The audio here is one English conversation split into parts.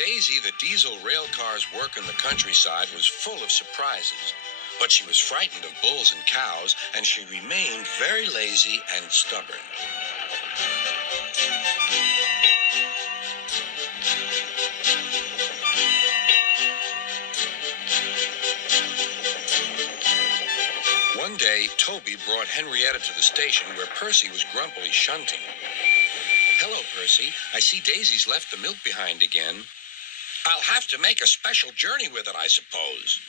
Daisy, the diesel rail car's work in the countryside was full of surprises. But she was frightened of bulls and cows, and she remained very lazy and stubborn. One day, Toby brought Henrietta to the station where Percy was grumpily shunting. "Hello, Percy. I see Daisy's left the milk behind again." "I'll have to make a special journey with it, I suppose."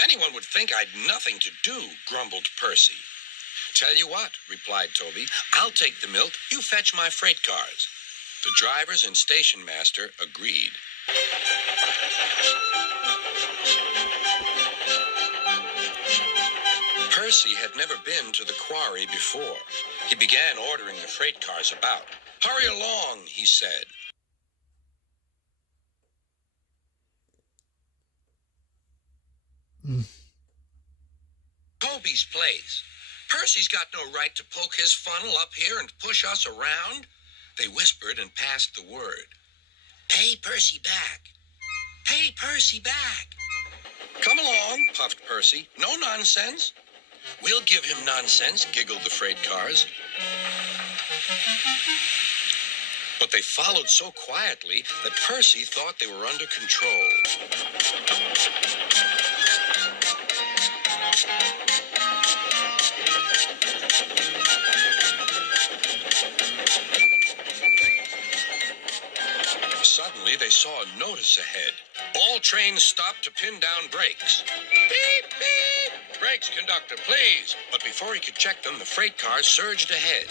"Anyone would think I'd nothing to do," grumbled Percy. "Tell you what," replied Toby, "I'll take the milk, you fetch my freight cars." The drivers and station master agreed. Percy had never been to the quarry before. He began ordering the freight cars about. "Hurry along," he said. "Toby's place. Percy's got no right to poke his funnel up here and push us around." They whispered and passed the word. "Pay Percy back. Pay Percy back." "Come along," puffed Percy. "No nonsense." "We'll give him nonsense," giggled the freight cars. But they followed so quietly that Percy thought they were under control. Suddenly, they saw a notice ahead. "All trains stop to pin down brakes." "Beep, beep! Brakes, conductor, please." But before he could check them, the freight cars surged ahead.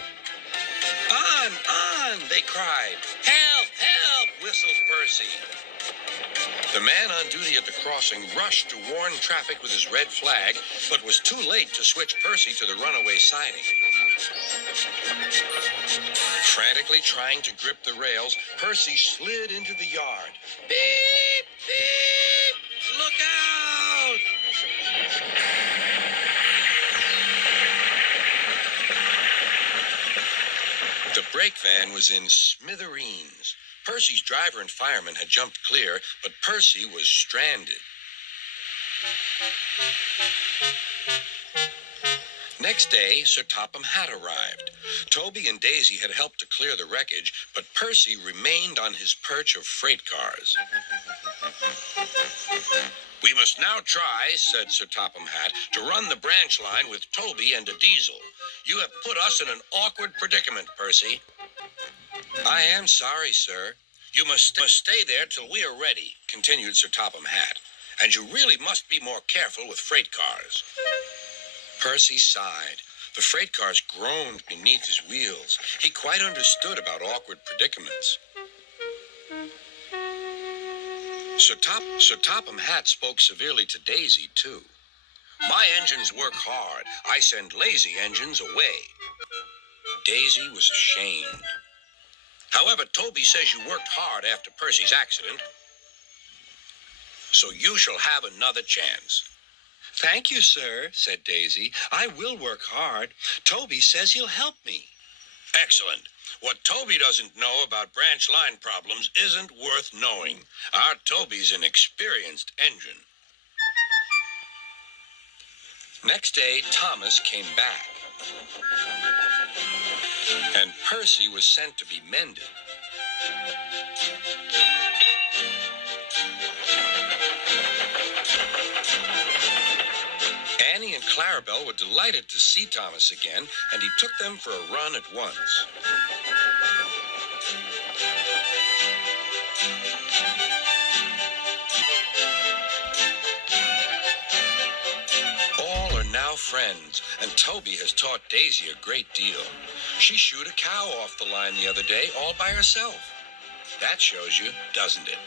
On, they cried. "Help, help," whistled Percy. The man on duty at the crossing rushed to warn traffic with his red flag, but was too late to switch Percy to the runaway siding. Frantically trying to grip the rails, Percy slid into the yard. "Beep, beep! Look out!" The brake van was in smithereens. Percy's driver and fireman had jumped clear, but Percy was stranded. Next day, Sir Topham Hatt arrived. Toby and Daisy had helped to clear the wreckage, but Percy remained on his perch of freight cars. "We must now try," said Sir Topham Hatt, "to run the branch line with Toby and a diesel. You have put us in an awkward predicament, Percy." "I am sorry, sir." "You must stay there till we are ready," continued Sir Topham Hatt. "And you really must be more careful with freight cars." Percy sighed. The freight cars groaned beneath his wheels. He quite understood about awkward predicaments. Sir Topham Hatt spoke severely to Daisy, too. "My engines work hard. I send lazy engines away." Daisy was ashamed. "However, Toby says you worked hard after Percy's accident, so you shall have another chance." "Thank you, sir," said Daisy. "I will work hard. Toby says he'll help me." "Excellent. What Toby doesn't know about branch line problems isn't worth knowing. Our Toby's an experienced engine." Next day, Thomas came back, and Percy was sent to be mended. Annie and Clarabelle were delighted to see Thomas again, and he took them for a run at once. All are now friends, and Toby has taught Daisy a great deal. She shooed a cow off the line the other day all by herself. That shows you, doesn't it?